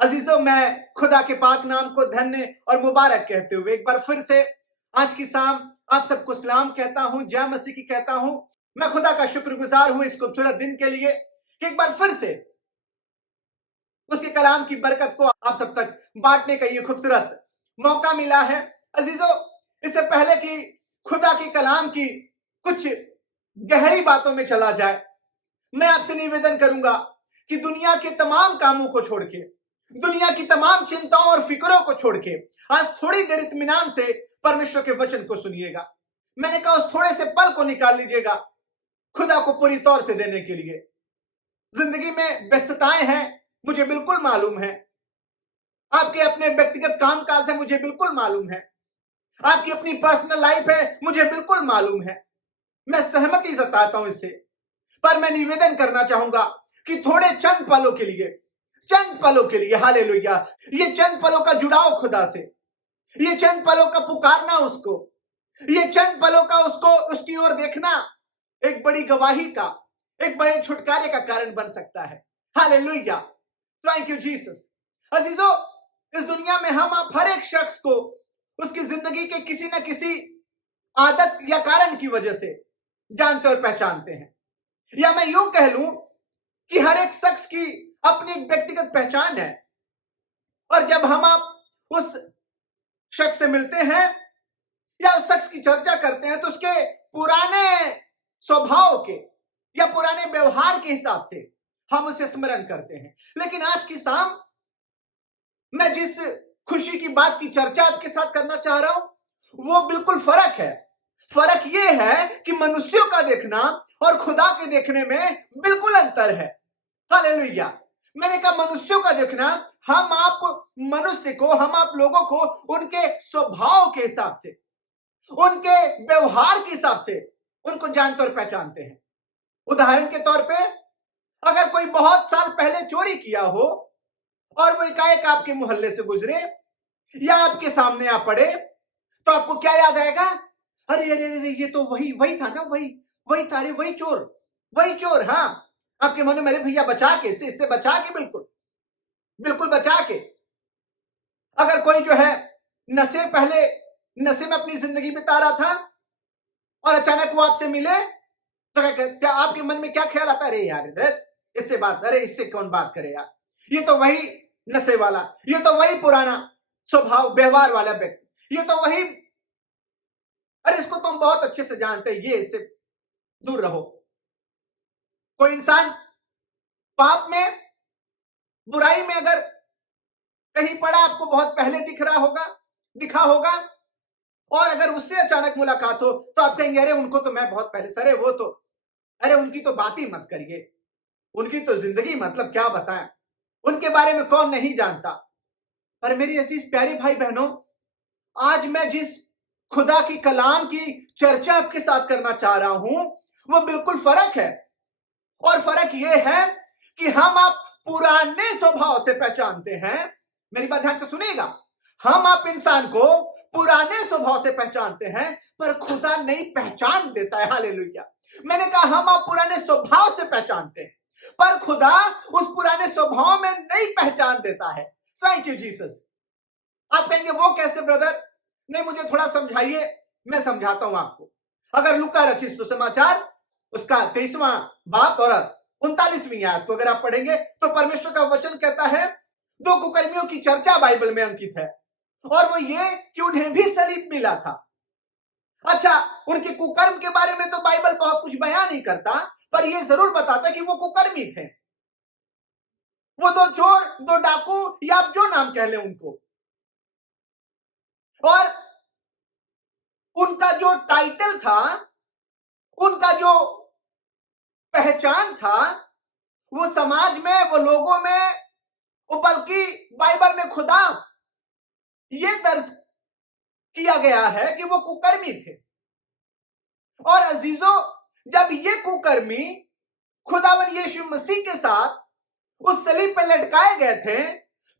अजीजों, मैं खुदा के पाक नाम को धन्य और मुबारक कहते हुए एक बार फिर से आज की शाम आप सबको सलाम कहता हूं, जय मसीह की कहता हूं। मैं खुदा का शुक्रगुजार हूं इस खूबसूरत दिन के लिए कि एक बार फिर से उसके कलाम की बरकत को आप सब तक बांटने का ये खूबसूरत मौका मिला है। अजीजों, इससे पहले कि खुदा के कलाम की कुछ गहरी बातों में चला जाए, मैं आपसे निवेदन करूंगा कि दुनिया के तमाम कामों को छोड़ के, दुनिया की तमाम चिंताओं और फिक्रों को छोड़ के आज थोड़ी देर इत्मीनान से परमेश्वर के वचन को सुनिएगा। मैंने कहा उस थोड़े से पल को निकाल लीजिएगा खुदा को पूरी तौर से देने के लिए। जिंदगी में व्यस्तताएं हैं, मुझे बिल्कुल मालूम है। आपके अपने व्यक्तिगत कामकाज है, मुझे बिल्कुल मालूम है। आपकी अपनी पर्सनल लाइफ है, मुझे बिल्कुल मालूम है। मैं सहमति जताता हूं इससे, पर मैं निवेदन करना चाहूंगा कि थोड़े चंद पलों के लिए हालेलुया, ये चंद पलों का जुड़ाव खुदा से, ये चंद पलों का पुकारना उसको, ये चंद पलों का उसको उसकी ओर देखना एक बड़ी गवाही का, एक बड़े छुटकारे का कारण बन सकता है। Hallelujah, thank you Jesus. अजीजों, इस दुनिया में हम आप हर एक शख्स को उसकी जिंदगी के किसी न किसी आदत या कारण की वजह से जानते और पहचानते हैं, या मैं यूं कह लूं कि हर एक शख्स की अपनी एक व्यक्तिगत पहचान है। और जब हम आप उस शख्स से मिलते हैं या उस शख्स की चर्चा करते हैं तो उसके पुराने स्वभाव के या पुराने व्यवहार के हिसाब से हम उसे स्मरण करते हैं। लेकिन आज की शाम मैं जिस खुशी की बात की चर्चा आपके साथ करना चाह रहा हूं वो बिल्कुल फर्क है। फर्क यह है कि मनुष्यों का देखना और खुदा के देखने में बिल्कुल अंतर है। हालेलुया। मैंने कहा मनुष्यों का देखना, हम आप मनुष्य को, हम आप लोगों को उनके स्वभाव के हिसाब से, उनके व्यवहार के हिसाब से उनको जानते और पहचानते हैं। उदाहरण के तौर पे, अगर कोई बहुत साल पहले चोरी किया हो और वो एकाएक आपके मोहल्ले से गुजरे या आपके सामने आ पड़े तो आपको क्या याद आएगा? अरे अरे अरे, ये तो वही था ना, वही था, अरे वही चोर। हाँ, आपके मन में, मेरे भैया बचा के, इससे बचा के, बिल्कुल बचा के। अगर कोई जो है नशे में अपनी जिंदगी बिता रहा था और अचानक वो आपसे मिले तो क्या आपके मन में क्या ख्याल आता? अरे यार, इससे कौन बात करे यार, ये तो वही नशे वाला, ये तो वही पुराना स्वभाव व्यवहार वाला व्यक्ति, ये तो वही, अरे इसको तुम बहुत अच्छे से जानते हैं, ये इससे दूर रहो। कोई इंसान पाप में, बुराई में अगर कहीं पड़ा, आपको बहुत पहले दिखा होगा, और अगर उससे अचानक मुलाकात हो तो आप कहेंगे अरे उनको तो मैं बहुत पहले से, अरे उनकी तो बात ही मत करिए, उनकी तो जिंदगी मतलब क्या बताएं, उनके बारे में कौन नहीं जानता। पर मेरी अजीज प्यारे भाई बहनों, आज मैं जिस खुदा की कलाम की चर्चा आपके साथ करना चाह रहा हूं वो बिल्कुल फर्क है। और फर्क यह है कि हम आप पुराने स्वभाव से पहचानते हैं। मेरी बात ध्यान से सुनिएगा, हम आप इंसान को पुराने स्वभाव से पहचानते हैं, पर खुदा नई पहचान देता है। हालेलुया। मैंने कहा हम आप पुराने स्वभाव से पहचानते हैं, पर खुदा उस पुराने स्वभाव में नई पहचान देता है। Thank you Jesus. आप कहेंगे वो कैसे ब्रदर? नहीं, मुझे थोड़ा समझाइए, मैं समझाता हूं आपको। अगर लूका रचित सुसमाचार उसका 23वां बाब और 39वीं आयत को अगर आप पढ़ेंगे तो परमेश्वर का वचन कहता है, दो कुकर्मियों की चर्चा बाइबल में अंकित है, और वो ये कि उन्हें भी सलीब मिला था। अच्छा, उनके कुकर्म के बारे में तो बाइबल बहुत कुछ बयान नहीं करता, पर यह जरूर बताता कि वो कुकर्मी थे। वो दो चोर, दो डाकू, या आप जो नाम कह लें उनको, और उनका जो टाइटल था, उनका जो पहचान था, वो समाज में, वो लोगों में, बल्कि बाइबल में खुदा ये दर्ज किया गया है कि वो कुकर्मी थे। और अजीजों, जब ये कुकर्मी खुदावन यीशु मसीह के साथ उस सलीब पर लटकाए गए थे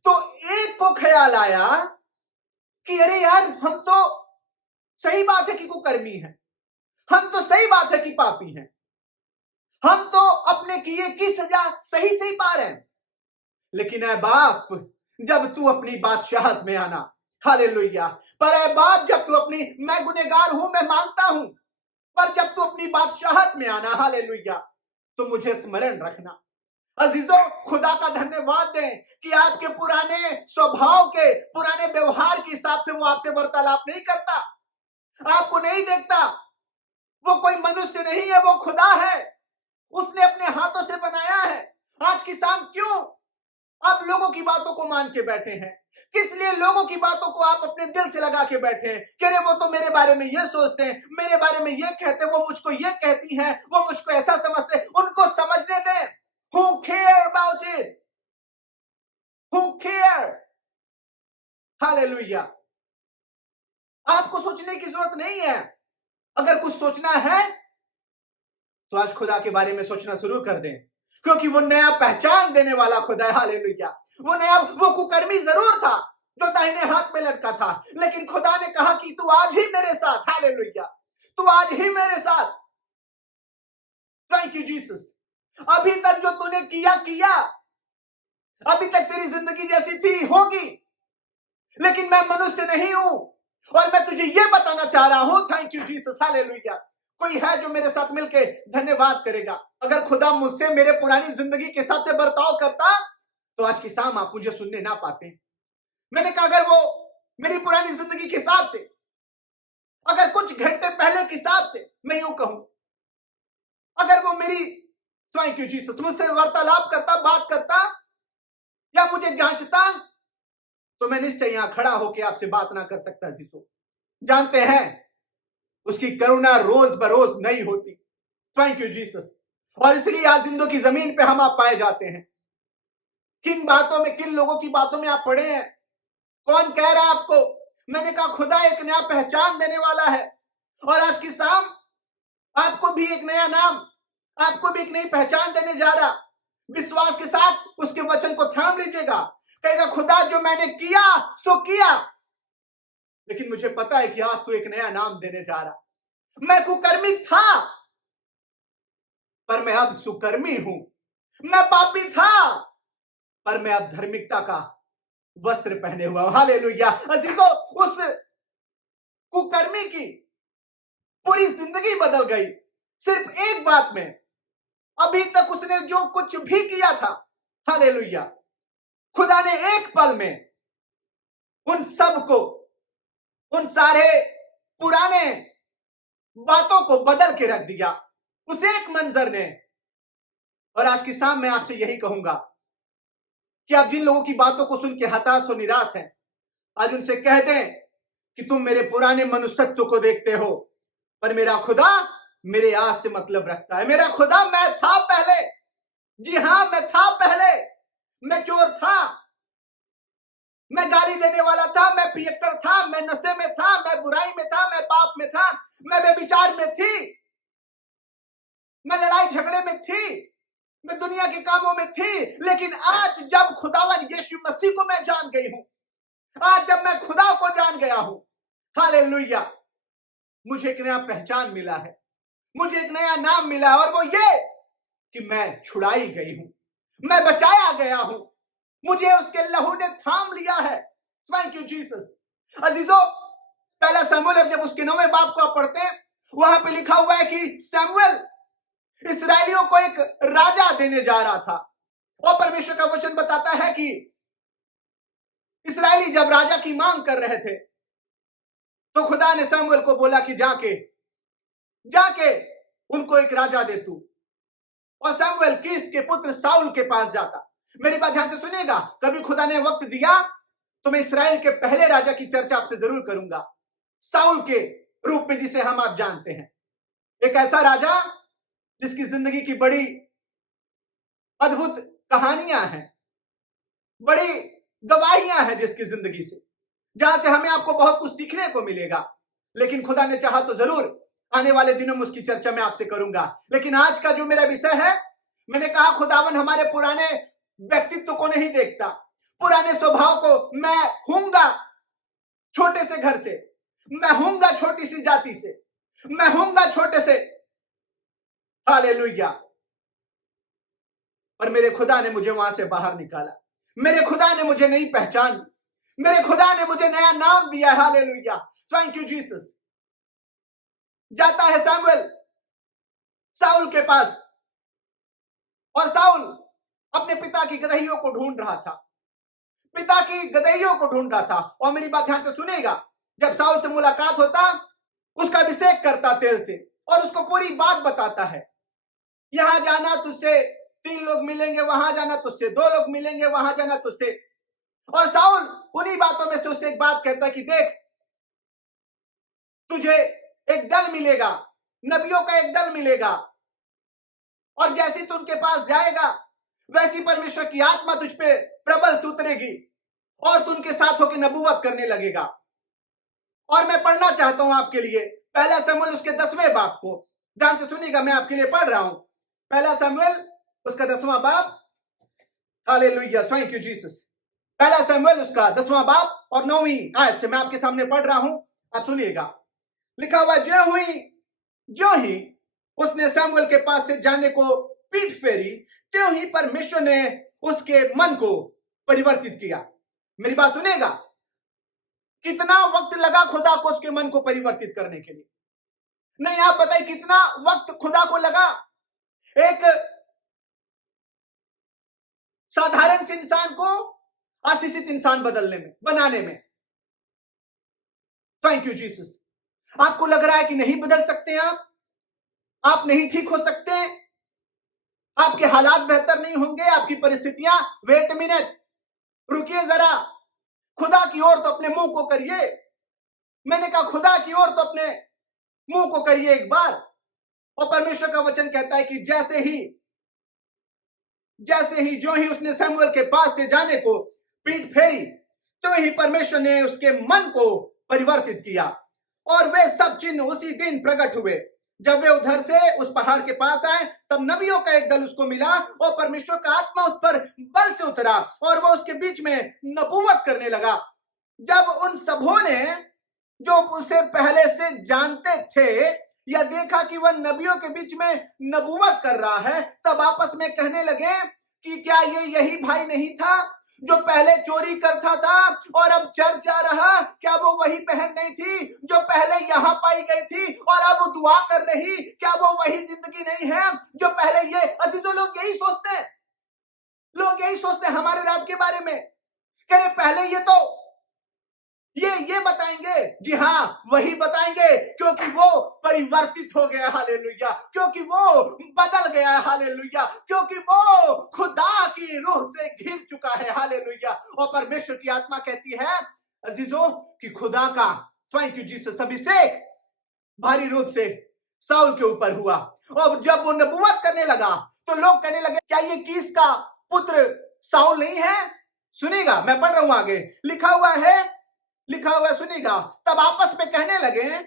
तो एक को ख्याल आया कि अरे यार, हम तो, सही बात है कि कुकर्मी है, हम तो सही बात है कि पापी हैं, हम तो अपने किए की सजा सही सही पा रहे हैं, लेकिन ऐ बाप, जब तू अपनी बादशाहत में आना। हालेलुया। पर ऐ बाप, जब तू अपनी, मैं गुनहगार हूं, मैं मानता हूं, पर जब तू अपनी बादशाहत में आना, हालेलुया, तो मुझे स्मरण रखना। अजीजों, खुदा का धन्यवाद दें कि आपके पुराने स्वभाव के, पुराने व्यवहार के हिसाब से वो आपसे वार्तालाप नहीं करता, आपको नहीं देखता। वो कोई मनुष्य नहीं है, वो खुदा है। उसने अपने हाथों से बनाया है। आज की शाम क्यों आप लोगों की बातों को मान के बैठे हैं? किस लिए लोगों की बातों को आप अपने दिल से लगा के बैठे हैं? कह रहे वो तो मेरे बारे में ये सोचते हैं, मेरे बारे में ये कहते हैं, वो मुझको ये कहती हैं, वो मुझको ऐसा समझते हैं। उनको समझने दें। Who care about it? Who care? Hallelujah. आपको सोचने की जरूरत नहीं है। अगर कुछ सोचना है तो आज खुदा के बारे में सोचना शुरू कर दें, क्योंकि वो नया पहचान देने वाला खुदा है। हालेलुया। वो कुकर्मी जरूर था जो दाहिने हाथ में लटका था, लेकिन खुदा ने कहा कि तू आज ही मेरे साथ। हालेलुया। तू आज ही मेरे साथ। Thank you Jesus. अभी तक जो तूने किया किया, अभी तक तेरी जिंदगी जैसी थी होगी, लेकिन मैं मनुष्य नहीं हूं, और मैं तुझे यह बताना चाह रहा हूं। Thank you Jesus. हालेलुया। कोई है जो मेरे साथ मिलके धन्यवाद करेगा? अगर खुदा मुझसे मेरे पुरानी जिंदगी के हिसाब से बर्ताव करता तो आज की शाम आप मुझे सुनने ना पाते। मैंने कहा अगर वो मेरी पुरानी जिंदगी के हिसाब से, अगर कुछ घंटे पहले के हिसाब से मैं यूं कहूं, अगर वो मेरी, थैंक यू जीसस, मुझसे वार्तालाप करता, बात करता या मुझे जांचता, तो मैं निश्चय यहां खड़ा होकर आपसे बात ना कर सकता। जीसो जानते हैं उसकी करुणा रोज बरोज नई होती। Thank you Jesus. और इसलिए आज जिंदों की जमीन पे हम आप पाए जाते हैं। किन बातों में, किन लोगों की बातों में आप पड़े हैं? कौन कह रहा है आपको? मैंने कहा खुदा एक नया पहचान देने वाला है, और आज की शाम आपको भी एक नया नाम, आपको भी एक नई पहचान देने जा रहा। विश्वास के साथ उसके वचन को थाम लीजिएगा। कहेगा खुदा जो मैंने किया सो किया, लेकिन मुझे पता है कि आज तू एक नया नाम देने जा रहा। मैं कुकर्मी था, पर मैं अब सुकर्मी हूं। मैं पापी था, पर मैं अब धार्मिकता का वस्त्र पहने हुआ हूं। हालेलुया। अजीजों, उस कुकर्मी की पूरी जिंदगी बदल गई सिर्फ एक बात में। अभी तक उसने जो कुछ भी किया था, हालेलुया, खुदा ने एक पल में उन सब को, उन सारे पुराने बातों को बदल के रख दिया उस एक मंजर ने। और आज की शाम मैं आपसे यही कहूंगा कि आप जिन लोगों की बातों को सुन के हताश और निराश हैं, आज उनसे कह दें कि तुम मेरे पुराने मनुष्यत्व को देखते हो, पर मेरा खुदा मेरे आज से मतलब रखता है। मेरा खुदा, मैं था पहले, जी हां मैं था पहले, मैं चोर था, मैं गाली देने वाला था, मैं पियक्कड़ था, मैं नशे में था, मैं बुराई में था, मैं पाप में था, मैं व्यभिचार में थी, मैं लड़ाई झगड़े में थी, मैं दुनिया के कामों में थी। लेकिन आज जब खुदावन यीशु मसीह को मैं जान गई हूं, आज जब मैं खुदा को जान गया हूं, हालेलुया, मुझे एक नया पहचान मिला है, मुझे एक नया नाम मिला है, और वो ये कि मैं छुड़ाई गई हूं, मैं बचाया गया हूं, मुझे उसके लहू ने थाम लिया है। Thank you Jesus. अजीजों, पहला शमूएल जब उसके 9वें बाब को आप पढ़ते हैं, वहां पे लिखा हुआ है कि शमूएल इसराइलियों को एक राजा देने जा रहा था, और परमेश्वर का वचन बताता है कि इसराइली जब राजा की मांग कर रहे थे, तो खुदा ने शमूएल को बोला कि जाके जाके उनको एक राजा दे तू। और शमूएल कीश के पुत्र साउल के पास जाता। मेरी बात ध्यान से सुनिएगा, कभी खुदा ने वक्त दिया तो मैं इसराइल के पहले राजा की चर्चा आपसे जरूर करूंगा, साउल के रूप में, जिसे हम आप जानते हैं। एक ऐसा राजा जिसकी जिंदगी की बड़ी अद्भुत कहानियां हैं, बड़ी गवाहियां हैं जिसकी जिंदगी से, जहां से हमें आपको बहुत कुछ सीखने को मिलेगा। लेकिन खुदा ने चाहा तो जरूर आने वाले दिनों में उसकी चर्चा मैं आपसे करूंगा। लेकिन आज का जो मेरा विषय है, मैंने कहा खुदावन हमारे पुराने व्यक्तित्व को नहीं देखता, पुराने स्वभाव को। मैं हूंगा छोटे से घर से, मैं हूंगा छोटी सी जाति से, मैं हूंगा छोटे से, हालेलुया, पर मेरे खुदा ने मुझे वहां से बाहर निकाला। मेरे खुदा ने मुझे नई पहचान दी, मेरे खुदा ने मुझे नया नाम दिया। Hallelujah, thank you Jesus. जाता है सैमुअल साउल के पास, और साउल अपने पिता की गदहियों को ढूंढ रहा था, पिता की गदहियों को ढूंढ रहा था। और मेरी बात ध्यान से सुनेगा, जब साउल से मुलाकात होता, उसका अभिषेक करता तेल से, और उसको पूरी बात बताता है। यहां जाना तुझसे 3 लोग मिलेंगे, वहां जाना तुझसे 2 लोग मिलेंगे, वहां जाना तुझसे। और साउल उन्हीं बातों में से उसे एक बात कहता है कि देख, तुझे एक दल मिलेगा, नबियों का एक दल मिलेगा, और जैसी तू उनके पास जाएगा वैसी परमेश्वर की आत्मा तुझ पे प्रबल से उतरेगी, और तू उनके साथ होकर नबूवत करने लगेगा। और मैं पढ़ना चाहता हूं आपके लिए पहला शमूएल उसके 10वें बाब को। ध्यान से सुनिएगा, मैं आपके लिए पढ़ रहा हूं पहला शमूएल उसका 10वां बाब। Hallelujah, thank you Jesus. पहला शमूएल उसका 10वां बाब और 9वीं आयत से मैं आपके सामने पढ़ रहा हूं, आप सुनिएगा। लिखा हुआ, जो ही उसने शमूएल के पास से जाने को पीठ फेरी, त्यों ही परमेश्वर ने उसके मन को परिवर्तित किया। मेरी बात सुनेगा, कितना वक्त लगा खुदा को उसके मन को परिवर्तित करने के लिए? नहीं, आप बताइए कितना वक्त खुदा को लगा एक साधारण से इंसान को आशीषित इंसान बनाने में। Thank you Jesus. आपको लग रहा है कि नहीं बदल सकते आप नहीं ठीक हो सकते, आपके हालात बेहतर नहीं होंगे, आपकी परिस्थितियां। वेट मिनट, रुकिए जरा, खुदा की ओर तो अपने मुंह को करिए। मैंने कहा खुदा की ओर तो अपने मुंह को करिए एक बार। और परमेश्वर का वचन कहता है कि जैसे ही जो ही उसने शमूएल के पास से जाने को पीठ फेरी, तो ही परमेश्वर ने उसके मन को परिवर्तित किया। और वे सब चिन्ह उसी दिन प्रकट हुए। जब वे उधर से उस पहाड़ के पास आए, तब नबियों का एक दल उसको मिला, और परमेश्वर का आत्मा उस पर बल से उतरा, और वह उसके बीच में नबूवत करने लगा। जब उन सबों ने जो उसे पहले से जानते थे या देखा कि वह नबियों के बीच में नबूवत कर रहा है, तब आपस में कहने लगे कि क्या ये यही भाई नहीं था जो पहले चोरी करता था और अब चर जा रहा? क्या वो वही बहन नहीं थी जो पहले यहाँ पाई गई थी और अब दुआ कर रही? क्या वो वही जिंदगी नहीं है जो पहले ये? अजीजों, लोग यही सोचते हैं हमारे रब के बारे में। कह रहे पहले ये बताएंगे। जी हाँ, वही बताएंगे, क्योंकि वो परिवर्तित हो गया। हालेलुया, क्योंकि वो बदल गया। हालेलुया, क्योंकि वो खुदा की रूह से घिर चुका है। हालेलुया। और परमेश्वर की आत्मा कहती है अजीजों कि खुदा का, थैंक यू जीसस, अभिषेक भारी रूप से साउल के ऊपर हुआ। और जब वो नबूवत करने लगा तो लोग कहने लगे क्या ये कीस का पुत्र साउल नहीं है? सुनिएगा, मैं पढ़ रहा हूं आगे। लिखा हुआ है, सुनिएगा। तब आपस में कहने लगे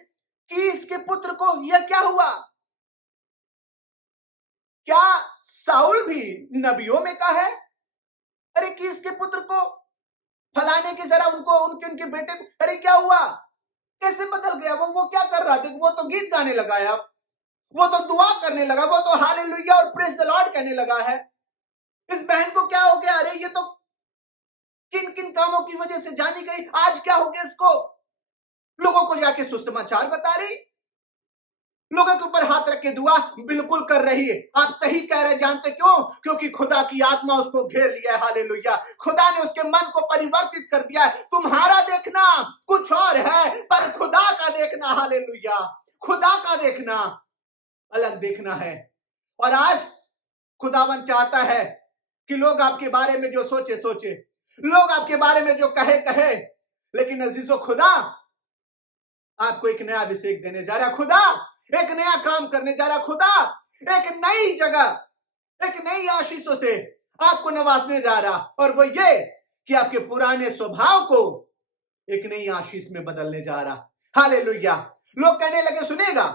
कि इसके पुत्र को यह क्या हुआ? क्या साउल भी नबियों में का है? अरे कि इसके पुत्र को फलाने के, जरा उनके बेटे को, अरे क्या हुआ? कैसे बदल गया? वो क्या कर रहा था? वो तो गीत गाने लगा है, अब वो तो दुआ करने लगा, वो तो हालेलुया और प्रेज द लॉर्ड कहने लगा है। इस बहन को क्या हो गया? अरे ये तो किन किन कामों की वजह से जानी गई, आज क्या हो गया इसको? लोगों को जाके सुसमाचार बता रही, लोगों के ऊपर हाथ रख के दुआ बिल्कुल कर रही है। आप सही कह रहे, जानते क्यों? क्योंकि खुदा की आत्मा उसको घेर लिया है। हालेलुया, खुदा ने उसके मन को परिवर्तित कर दिया है। तुम्हारा देखना कुछ और है, पर खुदा का देखना, हालेलुया, खुदा का देखना अलग देखना है। और आज खुदावन चाहता है कि लोग आपके बारे में जो सोचे, लोग आपके बारे में जो कहे, लेकिन अजीजों, खुदा आपको एक नया अभिषेक देने जा रहा है। खुदा एक नया काम करने जा रहा है। खुदा एक नई जगह, एक नई आशीषों से आपको नवाजने जा रहा, और वो ये कि आपके पुराने स्वभाव को एक नई आशीष में बदलने जा रहा। हालेलुया। लोग कहने लगे, सुनेगा,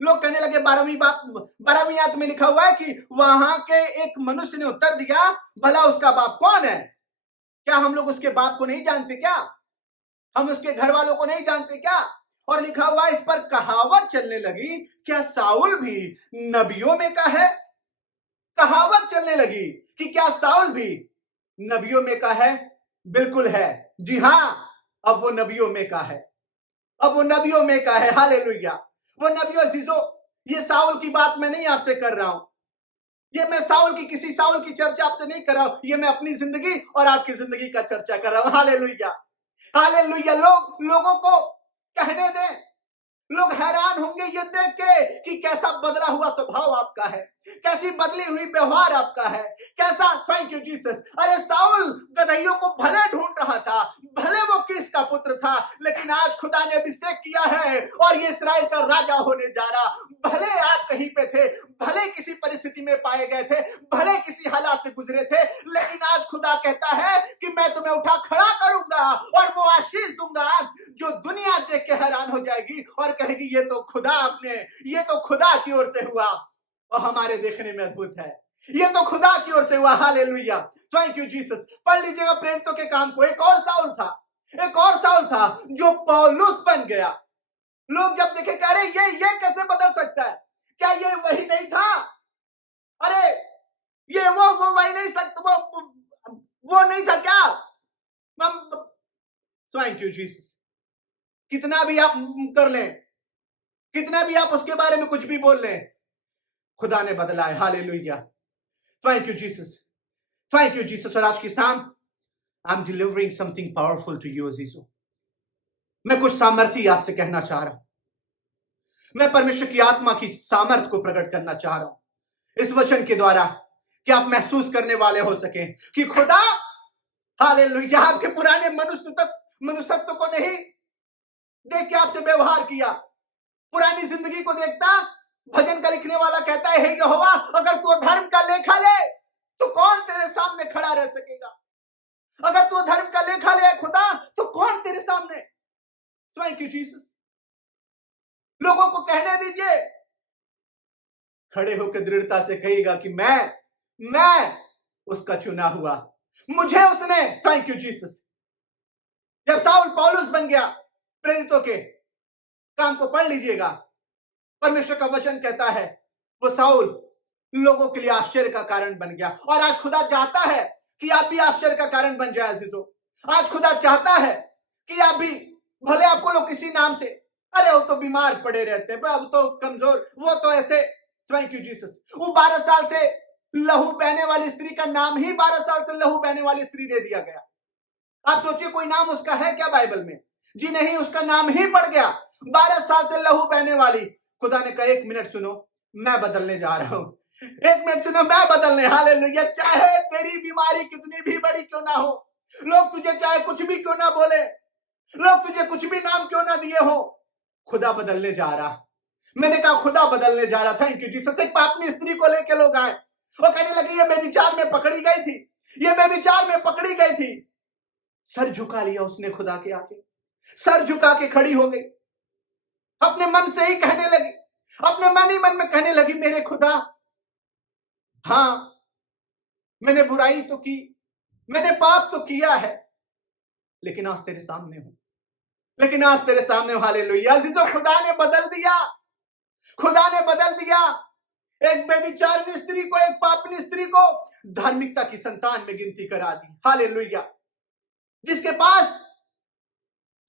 लोग कहने लगे 12वीं आयत में लिखा हुआ है कि वहां के एक मनुष्य ने उत्तर दिया, भला उसका बाप कौन है? क्या हम लोग उसके बाप को नहीं जानते क्या? हम उसके घर वालों को नहीं जानते क्या? और लिखा हुआ इस पर कहावत चलने लगी, क्या साउल भी नबियों में का है? कहावत चलने लगी कि क्या साउल भी नबियों में का है? बिल्कुल है। जी हां, अब वो नबियों में का है। अब वो नबियों में का है। हालेलुया। वो नबियों अजीजों, ये साउल की बात मैं नहीं आपसे कर रहा हूं। ये मैं किसी साउल की चर्चा आपसे नहीं कर रहा हूं। ये मैं अपनी जिंदगी और आपकी जिंदगी का चर्चा कर रहा हूं। हालेलुया। हालेलुया। लोगों को कहने दें। लोग हैरान होंगे ये देख के कि कैसा बदला हुआ स्वभाव आपका है, कैसी बदली हुई व्यवहार आपका है, कैसा। Thank you Jesus. अरे साउल गदहियों को भले ढूंढ रहा था, भले वो किस का पुत्र था, लेकिन आज खुदा ने अभिषेक किया है और ये इस्राएल का राजा होने जा रहा। भले आप कहीं पे थे, भले किसी परिस्थिति में पाए गए थे, भले किसी हालात से गुजरे थे, लेकिन आज खुदा कहता है कि मैं तुम्हें उठा खड़ा करूंगा और वो आशीष दूंगा जो दुनिया देख के हैरान हो जाएगी और कहेगी ये तो खुदा की ओर से हुआ और हमारे देखने में अद्भुत है। ये तो खुदा की ओर से हुआ। हालेलुया। Thank you Jesus. पढ़ लीजिएगा प्रेरितों के काम को। एक और साउल था जो पौलुस बन गया। लोग जब देखे कह रहे ये कैसे बदल सकता है? क्या ये वही नहीं था? अरे ये वो वही नहीं सकता, वो नहीं था क्या? Thank you Jesus. कितना भी आप कर लें, कितना भी आप उसके बारे में कुछ भी बोल लें, खुदा ने बदला है। Hallelujah. Thank you Jesus. Thank you Jesus. और आज की शाम I am delivering something powerful to you अजीजो। मैं कुछ सामर्थ्य आपसे कहना चाह रहा हूं। मैं परमेश्वर की आत्मा की सामर्थ को प्रकट करना चाह रहा हूं इस वचन के द्वारा, कि आप महसूस करने वाले हो सके कि खुदा, हालेलुया, आपके पुराने मनुष्यत्व को नहीं देख के आपसे व्यवहार किया, पुरानी जिंदगी को देखता। भजन का लिखने वाला कहता है, हे यहोवा, अगर तू धर्म का लेखा ले तो कौन तेरे सामने खड़ा रह सकेगा? अगर तू धर्म का लेखा ले खुदा, तो कौन तेरे सामने? Thank you Jesus. लोगों को कहने दीजिए, खड़े होकर दृढ़ता से कहेगा कि मैं उसका चुना हुआ, मुझे उसने। Thank you Jesus. जब साउल पौलुस बन गया, प्रेरितों के काम को पढ़ लीजिएगा, परमेश्वर का वचन कहता है वो साउल लोगों के लिए आश्चर्य का कारण बन गया। और आज खुदा चाहता है कि आप भी आश्चर्य का कारण बन जाए अजीजों। आज खुदा चाहता है कि आप भी, भले आपको लोग किसी नाम से, अरे वो तो बीमार पड़े रहते हैं, वो तो कमजोर, वो तो ऐसे। Thank you Jesus. वो 12 साल से लहू बहने वाली स्त्री का नाम ही 12 साल से लहू बहने वाली स्त्री दे दिया गया। आप सोचिए कोई नाम उसका है क्या बाइबल में? जी नहीं, उसका नाम ही पड़ गया 12 साल से लहू बहने वाली। खुदा ने कहा, 1 मिनट सुनो, मैं बदलने जा रहा हूं। 1 मिनट सुनो, मैं बदलने। हालेलुया। चाहे तेरी बीमारी कितनी भी बड़ी क्यों ना हो, लोग तुझे चाहे कुछ भी क्यों ना बोले, लोग तुझे कुछ भी नाम क्यों ना दिए हो, खुदा बदलने जा रहा। मैंने कहा खुदा बदलने जा रहा। Thank you Jesus. एक पापनी स्त्री को लेके लोग आए और कहने लगे ये बेविचार में पकड़ी गई थी, ये बेविचार में पकड़ी गई थी। सर झुका लिया उसने खुदा के आगे, सर झुका के खड़ी हो गई। अपने मन से ही कहने लगी, अपने मन ही मन में कहने लगी, मेरे खुदा, हां मैंने बुराई तो की, मैंने पाप तो किया है, लेकिन आज तेरे सामने हूं, लेकिन आज तेरे सामने हूं। हालेलुया। अजीजों, खुदा ने बदल दिया, खुदा ने बदल दिया। एक बेविचारिणी स्त्री को, एक पापनी स्त्री को धार्मिकता की संतान में गिनती करा दी। हालेलुया। जिसके पास,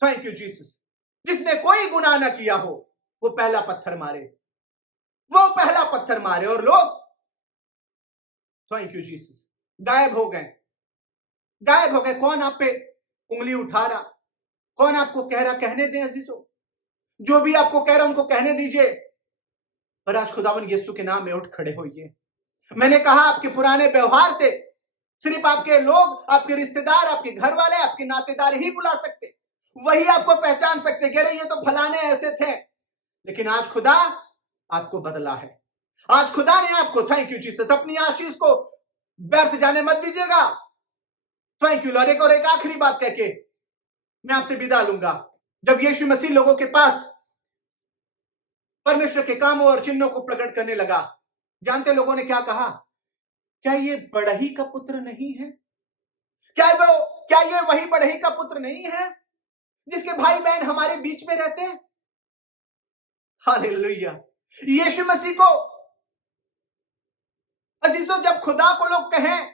थैंक यू जीसस, जिसने कोई गुनाह ना किया हो, वो पहला पत्थर मारे, वो पहला पत्थर मारे। और लोग, थैंक यू जीसस, गायब हो गए, गायब हो गए। कौन आप पे उंगली उठा रहा, कौन आपको कह रहा? कहने दें अजीजों, जो भी आपको कह रहा उनको कहने दीजिए। पर आज खुदावन यीशु के नाम में उठ खड़े होइए। मैंने कहा आपके पुराने व्यवहार से सिर्फ आपके लोग, आपके रिश्तेदार, आपके घर वाले, आपके नातेदार ही बुला सकते, वही आपको पहचान सकते, कह रहे ये तो फलाने ऐसे थे। लेकिन आज खुदा आपको बदला है। आज खुदा ने आपको, थैंक यू जीसस, अपनी आशीष को व्यर्थ जाने मत दीजिएगा। Thank you Lord. और एक आखिरी बात कह के मैं आपसे विदा लूंगा। जब यीशु मसीह लोगों के पास परमेश्वर के कामों और चिन्हों को प्रकट करने लगा, जानते लोगों ने क्या कहा? क्या ये बढ़ई का पुत्र नहीं है? क्या ये वही बढ़ई का पुत्र नहीं है जिसके भाई बहन हमारे बीच में रहते हैं? हालेलुया। यीशु मसीह को अजीजों, जब खुदा को लोग कहें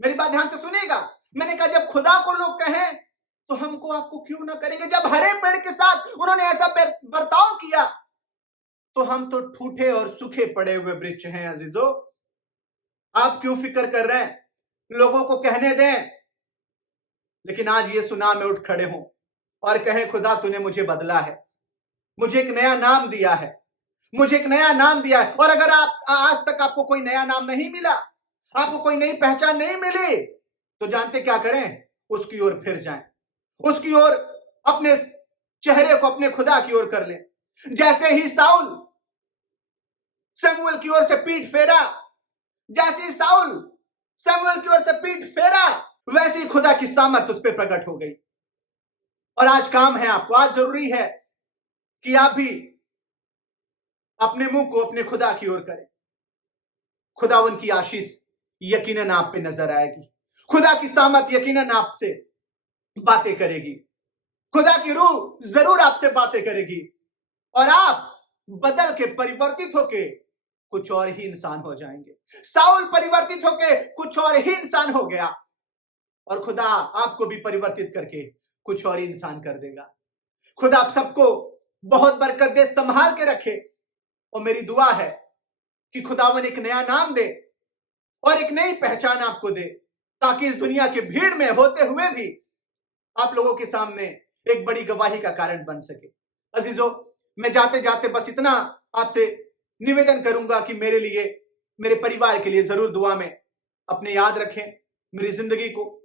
मेरी बात ध्यान से सुनिएगा। मैंने कहा जब खुदा को लोग कहें तो हमको आपको क्यों ना करेंगे। जब हरे पेड़ के साथ उन्होंने ऐसा बर्ताव किया तो हम तो ठूठे और सूखे पड़े हुए वृक्ष हैं अजीजों। आप क्यों फिक्र कर रहे हैं? लोगों को कहने दें। लेकिन आज ये सुना में उठ खड़े हों और कहें खुदा तूने मुझे बदला है, मुझे एक नया नाम दिया है, मुझे एक नया नाम दिया है। और अगर आप आज तक आपको कोई नया नाम नहीं मिला, आपको कोई नई पहचान नहीं मिली, तो जानते क्या करें? उसकी ओर फिर जाएं, उसकी ओर अपने चेहरे को अपने खुदा की ओर कर लें। जैसे ही साउल शमूएल की ओर से पीठ फेरा, जैसे ही साउल शमूएल की ओर से पीठ फेरा, वैसे ही खुदा की सामत उस पर प्रकट हो गई। और आज काम है आपको, आज जरूरी है कि आप भी अपने मुंह को अपने खुदा की ओर करें। खुदावन की आशीष यकीनन आप पे नजर आएगी, खुदा की सामत यकीनन आपसे बातें करेगी, खुदा की रूह जरूर आपसे बातें करेगी और आप बदल के परिवर्तित होके कुछ और ही इंसान हो जाएंगे। साउल परिवर्तित होके कुछ और ही इंसान हो गया और खुदा आपको भी परिवर्तित करके कुछ और ही इंसान कर देगा। खुदा आप सबको बहुत बरकत दे, संभाल के रखे। और मेरी दुआ है कि खुदावन एक नया नाम दे और एक नई पहचान आपको दे, ताकि इस दुनिया की भीड़ में होते हुए भी आप लोगों के सामने एक बड़ी गवाही का कारण बन सके। अजीजों, मैं जाते जाते बस इतना आपसे निवेदन करूंगा कि मेरे लिए, मेरे परिवार के लिए जरूर दुआ में अपने याद रखें मेरी जिंदगी को।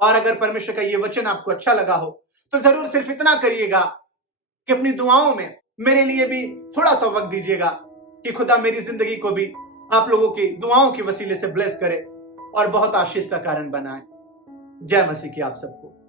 और अगर परमेश्वर का ये वचन आपको अच्छा लगा हो तो जरूर सिर्फ इतना करिएगा कि अपनी दुआओं में मेरे लिए भी थोड़ा सा वक्त दीजिएगा कि खुदा मेरी जिंदगी को भी आप लोगों की दुआओं के वसीले से ब्लेस करे और बहुत आशीष का कारण बनाए। जय मसीह की आप सबको।